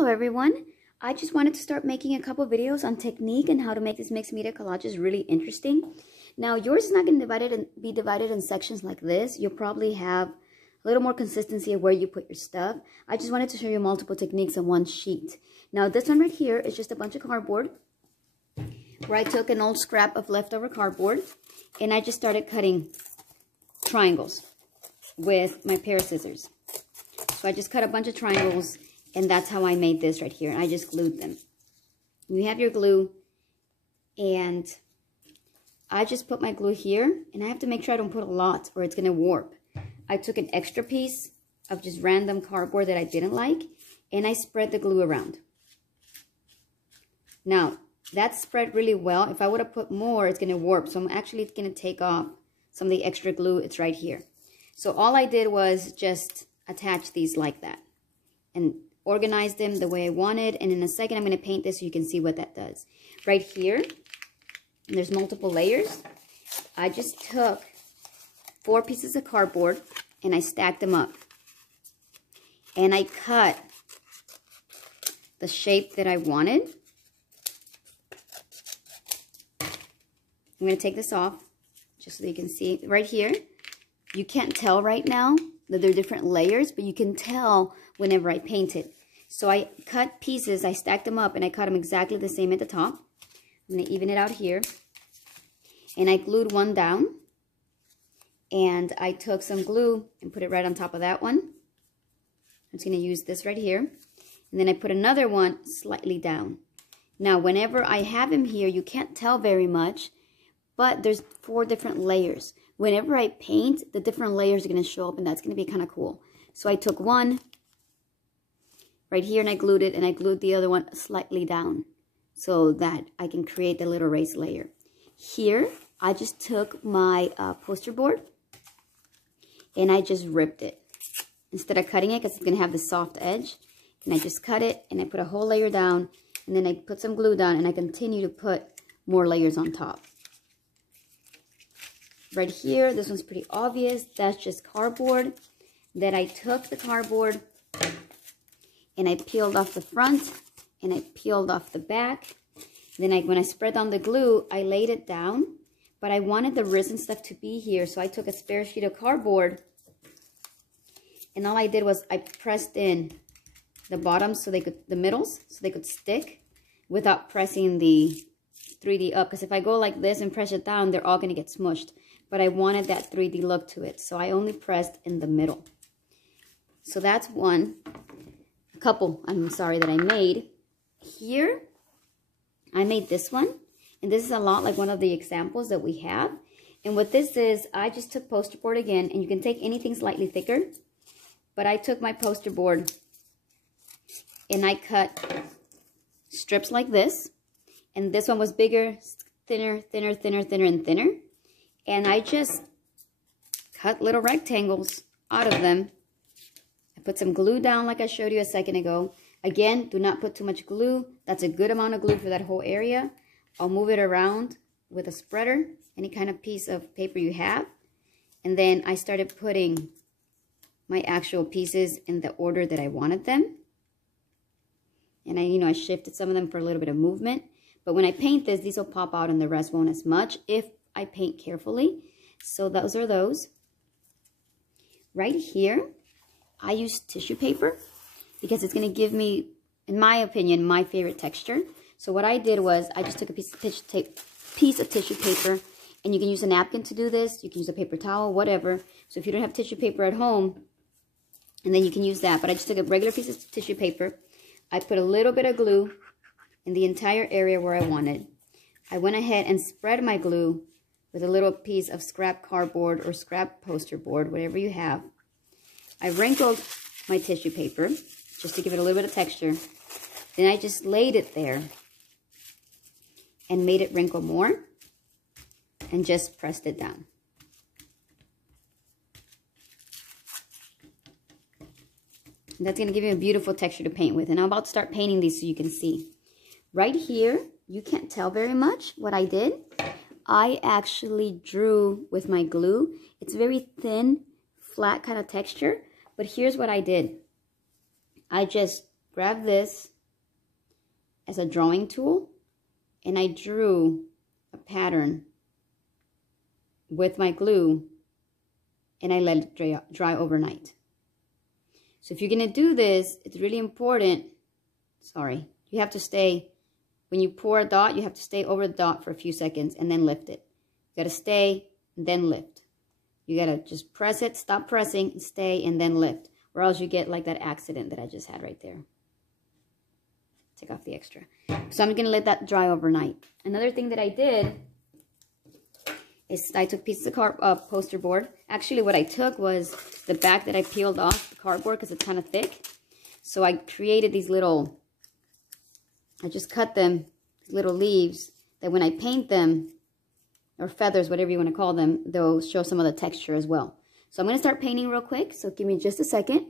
Hello everyone. I just wanted to start making a couple videos on technique and how to make this mixed media collages really interesting. Now yours is not going to be divided in sections like this. You'll probably have a little more consistency of where you put your stuff. I just wanted to show you multiple techniques on one sheet. Now this one right here is just a bunch of cardboard where I took an old scrap of leftover cardboard and I just started cutting triangles with my pair of scissors. So I just cut a bunch of triangles, and that's how I made this right here. And I just glued them. You have your glue, and I just put my glue here, and I have to make sure I don't put a lot or it's going to warp. I took an extra piece of just random cardboard that I didn't like, and I spread the glue around. Now, that's spread really well. If I would have put more, it's going to warp. So I'm actually going to take off some of the extra glue. It's right here. So all I did was just attach these like that and organize them the way I wanted. And in a second, I'm going to paint this so you can see what that does. Right here, there's multiple layers. I just took 4 pieces of cardboard and I stacked them up. And I cut the shape that I wanted. I'm going to take this off just so you can see right here. You can't tell right now that they're different layers, but you can tell whenever I paint it. So I cut pieces, I stacked them up, and I cut them exactly the same at the top. I'm going to even it out here. And I glued one down. And I took some glue and put it right on top of that one. I'm just going to use this right here. And then I put another one slightly down. Now, whenever I have him here, you can't tell very much, but there's 4 different layers. Whenever I paint, the different layers are going to show up, and that's going to be kind of cool. So I took one right here, and I glued it, and I glued the other one slightly down so that I can create the little raised layer. Here, I just took my poster board, and I just ripped it. Instead of cutting it, because it's going to have the soft edge, and I just cut it, and I put a whole layer down, and then I put some glue down, and I continue to put more layers on top. Right here, this one's pretty obvious. That's just cardboard. Then I took the cardboard and I peeled off the front and I peeled off the back. Then when I spread on the glue, I laid it down, but I wanted the resin stuff to be here. So I took a spare sheet of cardboard and all I did was I pressed in the bottoms so they could, the middles, so they could stick without pressing the 3D up. Because if I go like this and press it down, they're all going to get smushed. But I wanted that 3D look to it, so I only pressed in the middle. So that's a couple, that I made. Here, I made this one, and this is a lot like one of the examples that we have. And what this is, I just took poster board again, and you can take anything slightly thicker, but I took my poster board, and I cut strips like this, and this one was bigger, thinner, thinner, thinner, thinner, and thinner. And I just cut little rectangles out of them. I put some glue down like I showed you a second ago. Again, do not put too much glue. That's a good amount of glue for that whole area. I'll move it around with a spreader, any kind of piece of paper you have. And then I started putting my actual pieces in the order that I wanted them. And I shifted some of them for a little bit of movement. But when I paint this, these will pop out and the rest won't as much if I paint carefully. So those are those. Right here, I use tissue paper because it's going to give me, in my opinion, my favorite texture. So what I did was I just took a piece of tissue paper, and you can use a napkin to do this. You can use a paper towel, whatever. So if you don't have tissue paper at home, and then you can use that. But I just took a regular piece of tissue paper. I put a little bit of glue in the entire area where I wanted. I went ahead and spread my glue with a little piece of scrap cardboard or scrap poster board, whatever you have. I wrinkled my tissue paper just to give it a little bit of texture. Then I just laid it there and made it wrinkle more and just pressed it down. And that's going to give you a beautiful texture to paint with. And I'm about to start painting these so you can see. Right here, you can't tell very much what I did. I actually drew with my glue. It's very thin, flat kind of texture. But here's what I did. I just grabbed this as a drawing tool and I drew a pattern with my glue and I let it dry overnight. So if you're going to do this, it's really important, you have to stay, when you pour a dot, you have to stay over the dot for a few seconds and then lift it. You got to stay and then lift. You got to just press it, stop pressing, stay, and then lift, or else you get like that accident that I just had right there. Take off the extra. So I'm going to let that dry overnight. Another thing that I did is I took pieces of poster board. Actually, what I took was the back that I peeled off the cardboard because it's kind of thick. So I created these little, I just cut them, little leaves, that when I paint them, or feathers, whatever you want to call them, they'll show some of the texture as well. So I'm going to start painting real quick, so give me just a second.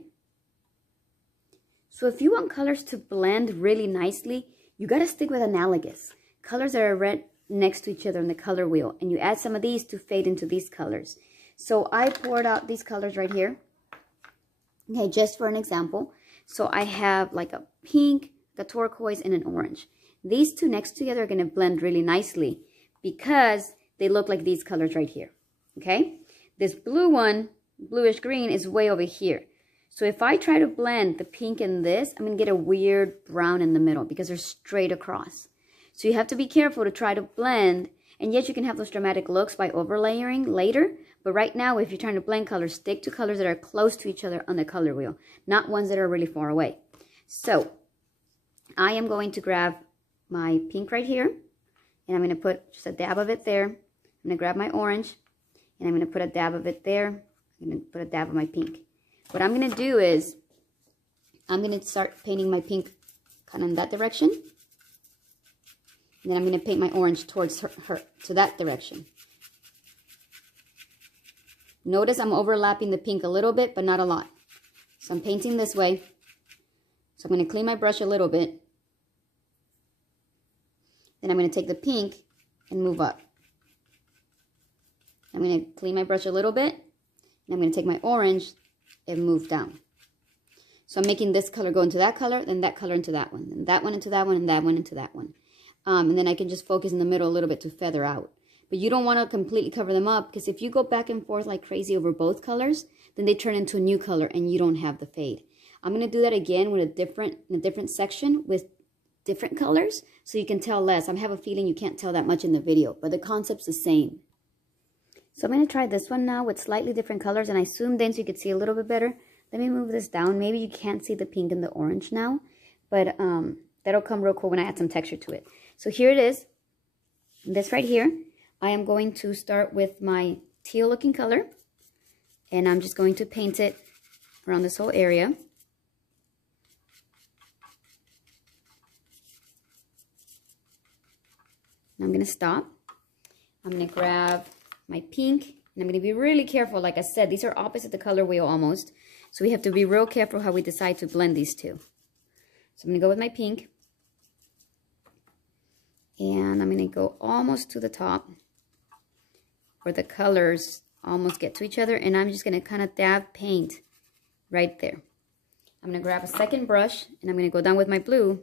So if you want colors to blend really nicely, you got to stick with analogous. Colors that are right next to each other on the color wheel. And you add some of these to fade into these colors. So I poured out these colors right here. Okay, just for an example. So I have like a pink, a turquoise, and an orange. These two next together are going to blend really nicely because they look like these colors right here. Okay? This blue one, bluish green, is way over here. So if I try to blend the pink and this, I'm going to get a weird brown in the middle because they're straight across. So you have to be careful to try to blend, and yet you can have those dramatic looks by overlaying later. But right now, if you're trying to blend colors, stick to colors that are close to each other on the color wheel, not ones that are really far away. So I am going to grab my pink right here, and I'm going to put just a dab of it there. I'm going to grab my orange, and I'm going to put a dab of it there. I'm going to put a dab of my pink. What I'm going to do is, I'm going to start painting my pink kind of in that direction. And then I'm going to paint my orange towards her to that direction. Notice I'm overlapping the pink a little bit, but not a lot. So I'm painting this way. So I'm going to clean my brush a little bit. Then I'm going to take the pink and move up. I'm going to clean my brush a little bit. And I'm going to take my orange and move down. So I'm making this color go into that color, then that color into that one, and that one into that one, and that one into that one. And then I can just focus in the middle a little bit to feather out. But you don't want to completely cover them up, because if you go back and forth like crazy over both colors, then they turn into a new color and you don't have the fade. I'm going to do that again with in a different section with different colors so you can tell less. I have a feeling you can't tell that much in the video, but the concept's the same. So I'm going to try this one now with slightly different colors, and I zoomed in so you could see a little bit better. Let me move this down. Maybe you can't see the pink and the orange now, but that'll come real cool when I add some texture to it. So here it is. This right here. I am going to start with my teal looking color, and I'm just going to paint it around this whole area. And I'm going to stop. I'm going to grab my pink, and I'm going to be really careful. Like I said, these are opposite the color wheel almost, so we have to be real careful how we decide to blend these two. So I'm going to go with my pink, and I'm going to go almost to the top where the colors almost get to each other, and I'm just going to kind of dab paint right there. I'm going to grab a second brush, and I'm going to go down with my blue,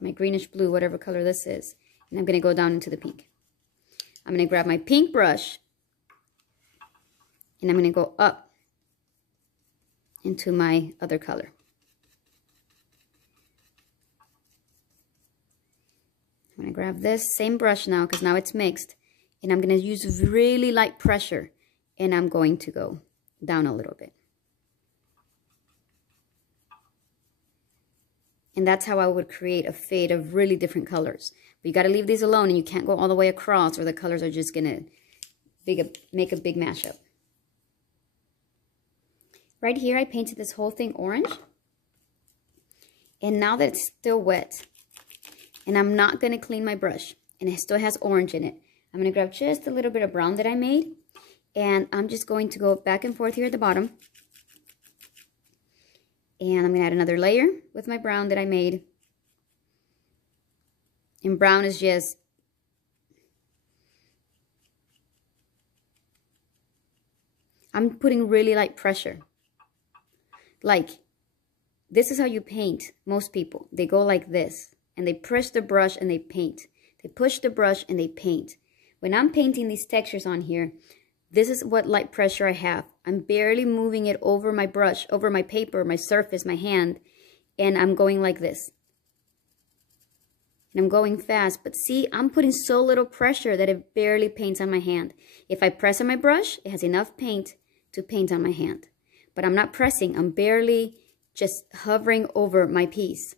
my greenish blue, whatever color this is, and I'm going to go down into the pink. I'm going to grab my pink brush, and I'm going to go up into my other color. I'm going to grab this same brush now, because now it's mixed, and I'm going to use really light pressure, and I'm going to go down a little bit. And that's how I would create a fade of really different colors. But you got to leave these alone, and you can't go all the way across, or the colors are just going to make a big mashup. Right here, I painted this whole thing orange. And now that it's still wet, and I'm not going to clean my brush, and it still has orange in it, I'm going to grab just a little bit of brown that I made, and I'm just going to go back and forth here at the bottom. And I'm going to add another layer with my brown that I made. And brown is just, I'm putting really light pressure. Like, this is how you paint. Most people, they go like this and they push the brush and they paint. They push the brush and they paint. When I'm painting these textures on here, this is what light pressure I have. I'm barely moving it over my brush, over my paper, my surface, my hand, and I'm going like this. And I'm going fast, but see, I'm putting so little pressure that it barely paints on my hand. If I press on my brush, it has enough paint to paint on my hand. But I'm not pressing, I'm barely just hovering over my piece.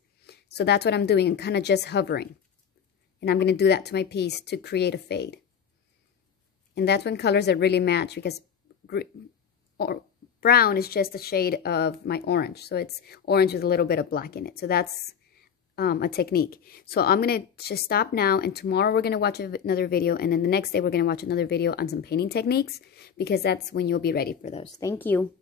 So that's what I'm doing, I'm kind of just hovering. And I'm going to do that to my piece to create a fade. And that's when colors that really match, because brown is just a shade of my orange. So it's orange with a little bit of black in it. So that's a technique. So I'm going to just stop now, and tomorrow we're going to watch another video, and then the next day we're going to watch another video on some painting techniques, because that's when you'll be ready for those. Thank you.